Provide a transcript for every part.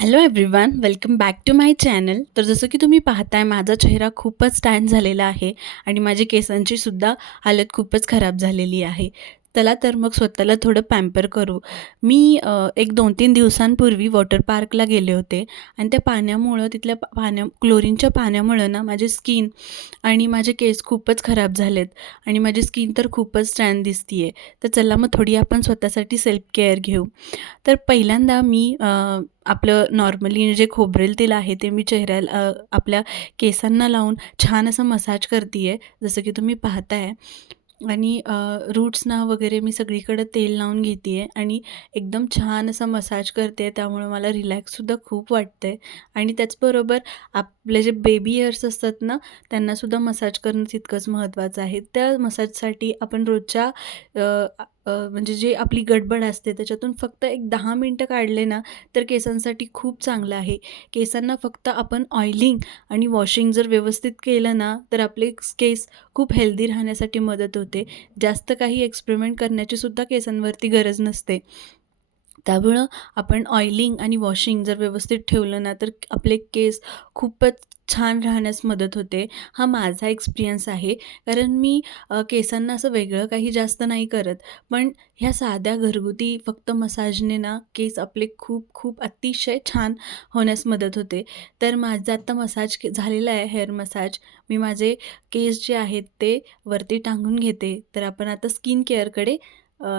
Hello everyone welcome back to my channel तर जसं की तुम्ही पाहताय माझा चेहरा खूपच टॅन झालेला आहे आणि माझी केसांची सुद्धा हालत खूपच खराब झालेली आहे. चला तर मग स्वतःला थोडं पॅम्पर करू. मी एक दोन तीन दिवसांपूर्वी वॉटर पार्कला गेले होते आणि त्या पाण्यामुळं तिथल्या पाण्या क्लोरीनच्या पाण्यामुळं ना माझे स्किन आणि माझे केस खूपच खराब झालेत आणि माझी स्किन तर खूपच टॅन दिसती आहे तर चला मग थोडी आपण स्वतःसाठी सेल्फ केअर घेऊ. तर पहिल्यांदा मी आपलं नॉर्मली जे खोबरेल तेल आहे ते मी चेहऱ्याला आपल्या केसांना लावून छान असं मसाज करते आहे जसं की तुम्ही पाहताय. आणि रूट्सना वगैरे मी सगळीकडे तेल लावून घेते आहे आणि एकदम छान असा मसाज करते आहे त्यामुळे मला रिलॅक्ससुद्धा खूप वाटतं आहे आणि त्याचबरोबर आपले जे बेबी इयर्स असतात ना त्यांनासुद्धा मसाज करणं तितकंच महत्त्वाचं आहे. त्या मसाजसाठी आपण रोजच्या अ, म्हणजे जे आपली गडबड असते त्याच्यातून फक्त एक दहा मिनटं काढले ना तर केसांसाठी खूप चांगलं आहे. केसांना फक्त आपण ऑइलिंग आणि वॉशिंग जर व्यवस्थित केलं ना तर आपले केस खूप हेल्दी राहण्यासाठी मदत होते. जास्त काही एक्सपेरिमेंट करण्याची सुद्धा केसांवरती गरज नसते. त्यामुळं आपण ऑइलिंग आणि वॉशिंग जर व्यवस्थित ठेवलं ना तर आपले केस खूपच छान राहण्यास मदत होते. हा माझा एक्सपिरियन्स आहे. कारण मी केसांना असं वेगळं काही जास्त नाही करत. पण ह्या साध्या घरगुती फक्त मसाजने ना केस आपले खूप खूप अतिशय छान होण्यास मदत होते. तर माझा आत्ता मसाज झालेला आहे हेअर मसाज. मी माझे केस जे आहेत ते वरती टांगून घेते. तर आपण आता स्किन केअरकडे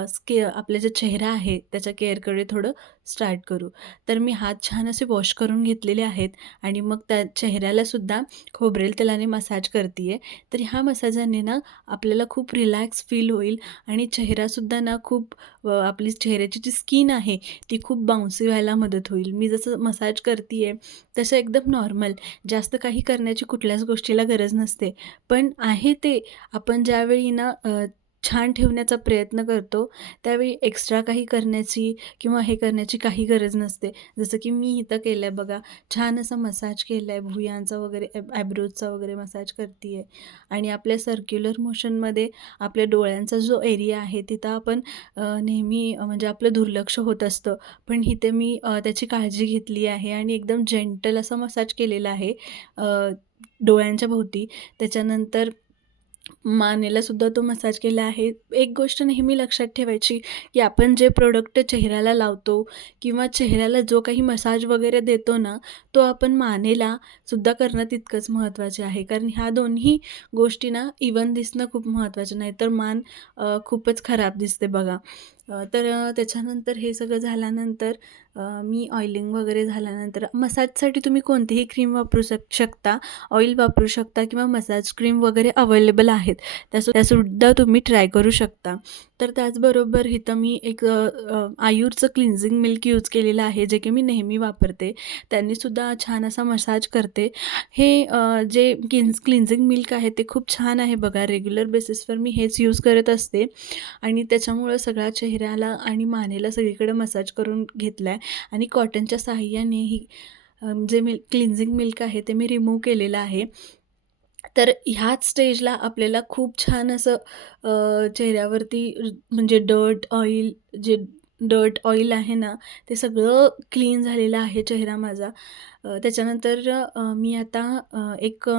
स्कि आपला जो चेहरा आहे त्याच्या केअरकडे थोडं स्टार्ट करू. तर मी हात छान असे वॉश करून घेतलेले आहेत आणि मग त्या चेहऱ्यालासुद्धा खोबरेल तेलाने मसाज करते आहे तर ह्या मसाजाने ना आपल्याला खूप रिलॅक्स फील होईल आणि चेहरासुद्धा ना खूप अ, आपली चेहऱ्याची जी स्किन आहे ती खूप बाउन्सी व्हायला मदत होईल. मी जसं मसाज करते आहे तसं एकदम नॉर्मल जास्त काही करण्याची कुठल्याच गोष्टीला गरज नसते. पण आहे ते आपण ज्यावेळी ना अ, छान ठेवण्याचा प्रयत्न करतो. त्यावेळी एक्स्ट्रा काही करण्याची किंवा हे करण्याची काही गरज नसते. जसं की मी इथं केलं आहे बघा छान असा मसाज केला आहे भुयांचा वगैरे ॲब्रोजचा वगैरे मसाज करते आहे आणि आपल्या सर्क्युलर मोशनमध्ये आपल्या डोळ्यांचा जो एरिया आहे तिथं आपण नेहमी म्हणजे आपलं दुर्लक्ष होत असतं. पण इथे मी त्याची काळजी घेतली आहे आणि एकदम जेंटल असा मसाज केलेला आहे डोळ्यांच्या भोवती. त्याच्यानंतर मानेलासुद्धा तो मसाज केला आहे. एक गोष्ट नेहमी लक्षात ठेवायची की आपण जे प्रोडक्ट चेहऱ्याला लावतो किंवा चेहऱ्याला जो काही मसाज वगैरे देतो ना तो आपण मानेला सुद्धा करणं तितकंच महत्त्वाचे आहे. कारण ह्या दोन्ही गोष्टी ना इवन दिसणं खूप महत्त्वाचं नाही तर मान खूपच खराब दिसते बघा. तर त्याच्यानंतर हे सगळं झाल्यानंतर मी ऑइलिंग वगैरे झाल्यानंतर मसाजसाठी तुम्ही कोणतीही क्रीम वापरू शक शकता. ऑइल वापरू शकता किंवा मसाज क्रीम वगैरे अवेलेबल आहेत. त्या त्यासुद्धा तुम्ही ट्राय करू शकता. तर त्याचबरोबर इथं मी एक आयूरचं क्लिन्झिंग मिल्क यूज केलेलं आहे जे की मी नेहमी वापरते. त्यांनीसुद्धा छान असा मसाज करते. हे जे किन्स क्लिन्झिंग मिल्क आहे ते खूप छान आहे बघा. रेग्युलर बेसिसवर मी हेच यूज करत असते. आणि त्याच्यामुळं सगळ्या चेहऱ्याला आणि मानेला सगळीकडे मसाज करून घेतला आहे आणि कॉटनच्या साहाय्याने ही जे मिल्क क्लिन्झिंग मिल्क आहे ते मी रिमूव्ह केलेलं आहे. तर ह्याच स्टेजला आपल्याला खूप छान असं चेहऱ्यावरती म्हणजे डर्ट ऑइल जे डर्ट ऑइल आहे ना ते सगळं क्लीन झालेलं आहे चेहरा माझा. त्याच्यानंतर मी आता एक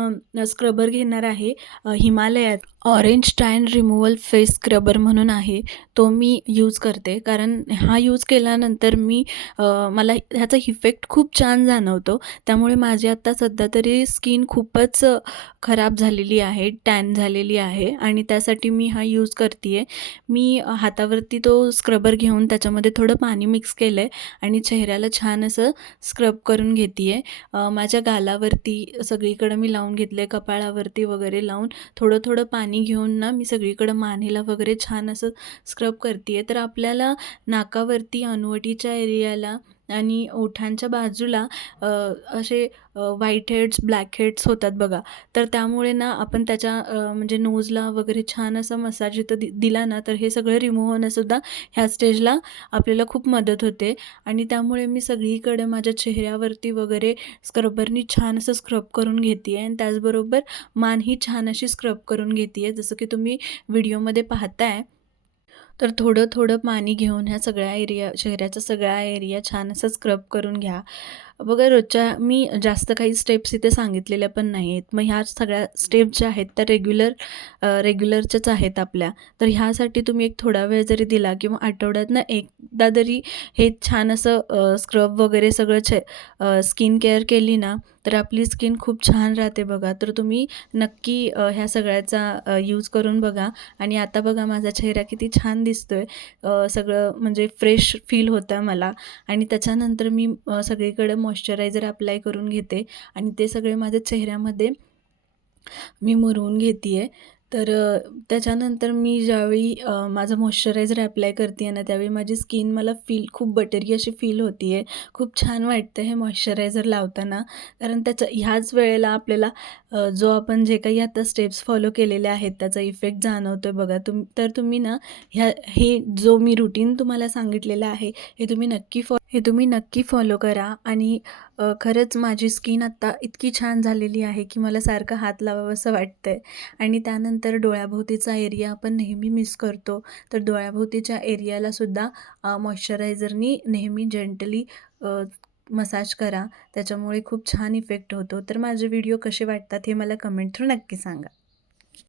स्क्रबर घेणार आहे हिमालयात. Orange tan removal face scrubber म्हणून आहे तो मी यूज करते. कारण हा यूज केल्यानंतर मी मला ह्याचा इफेक्ट खूप छान जाणवतो. त्यामुळे माझी आत्ता सध्या तरी स्किन खूपच खराब झालेली आहे टॅन झालेली आहे आणि त्यासाठी मी हा यूज करते आहे मी हातावरती तो स्क्रबर घेऊन त्याच्यामध्ये थोडं पाणी मिक्स केलं आहे आणि चेहऱ्याला छान असं स्क्रब करून घेते आहे माझ्या गालावरती सगळीकडं मी लावून घेतलं आहे कपाळावरती वगैरे लावून थोडं थोडं पाणी घेऊन ना मी सगळीकडं मानेला वगैरे छान असं स्क्रब करते आहे तर आपल्याला नाकावरती अनुवटीच्या एरियाला आणि ओठांच्या बाजूला असे व्हाईट हेड्स ब्लॅक हेड्स होतात बघा. तर त्यामुळे ना आपण त्याच्या म्हणजे नोजला वगैरे छान असा मसाज इथं दि दिला ना तर हे सगळं रिमूव्ह होण्यासुद्धा ह्या स्टेजला आपल्याला खूप मदत होते. आणि त्यामुळे मी सगळीकडे माझ्या चेहऱ्यावरती वगैरे स्क्रबरनी छान असं स्क्रब करून घेते आहे आणि त्याचबरोबर मान ही छान अशी स्क्रब करून घेते आहे जसं की तुम्ही व्हिडिओमध्ये पाहताय तर थोडं थोडं पाणी घेऊन ह्या सगळ्या एरिया चेहऱ्याचा सगळा एरिया छान असं स्क्रब करून घ्या. बघा रोजच्या मी जास्त काही स्टेप्स इथे सांगितलेल्या पण नाही आहेत मग ह्या सगळ्या स्टेप ज्या आहेत त्या रेग्युलर रेग्युलरच्याच आहेत आपल्या. तर ह्यासाठी तुम्ही एक थोडा वेळ जरी दिला किंवा आठवड्यातनं एकदा जरी हे छान असं स्क्रब वगैरे सगळं छ स्किन केअर केली ना तर आपली स्किन खूप छान राहते बघा. तर तुम्ही नक्की ह्या सगळ्याचा यूज करून बघा. आणि आता बघा माझा चेहरा किती छान दिसतो आहे सगळं म्हणजे फ्रेश फील होतं आहे मला. आणि त्याच्यानंतर मी सगळीकडे सगळीकडे मॉइश्चरायझर अप्लाय करून घेते आणि ते सगळे माझ्या चेहऱ्यामध्ये मी मुरवून घेते आहे तर त्याच्यानंतर मी ज्यावेळी माझं मॉइश्चरायझर अप्लाय करते आहे ना त्यावेळी माझी स्किन मला फील खूप बटरी अशी फील होती आहे खूप छान वाटतं हे मॉइश्चरायझर लावताना. कारण त्याच्या ह्याच वेळेला आपल्याला जो आपण जे काही आता स्टेप्स फॉलो केलेले आहेत त्याचा इफेक्ट जाणवतो आहे बघा. तुम तर तुम्ही ना ह्या हे जो मी रुटीन तुम्हाला सांगितलेलं आहे हे तुम्ही नक्की फॉ हे तुम्ही नक्की फॉलो करा. आणि खरंच माझी स्किन आत्ता इतकी छान झालेली आहे की मला सारखं हात लावावंसं वाटतं आहे आणि त्यानंतर डोळ्याभोवतीचा एरिया आपण नेहमी मिस करतो. तर डोळ्याभोवतीच्या एरियालासुद्धा मॉइश्चरायझरनी नेहमी जेंटली मसाज करा. त्याच्यामुळे खूप छान इफेक्ट होतो. तर माझे व्हिडिओ कसे वाटतात हे मला कमेंट थ्रू नक्की सांगा.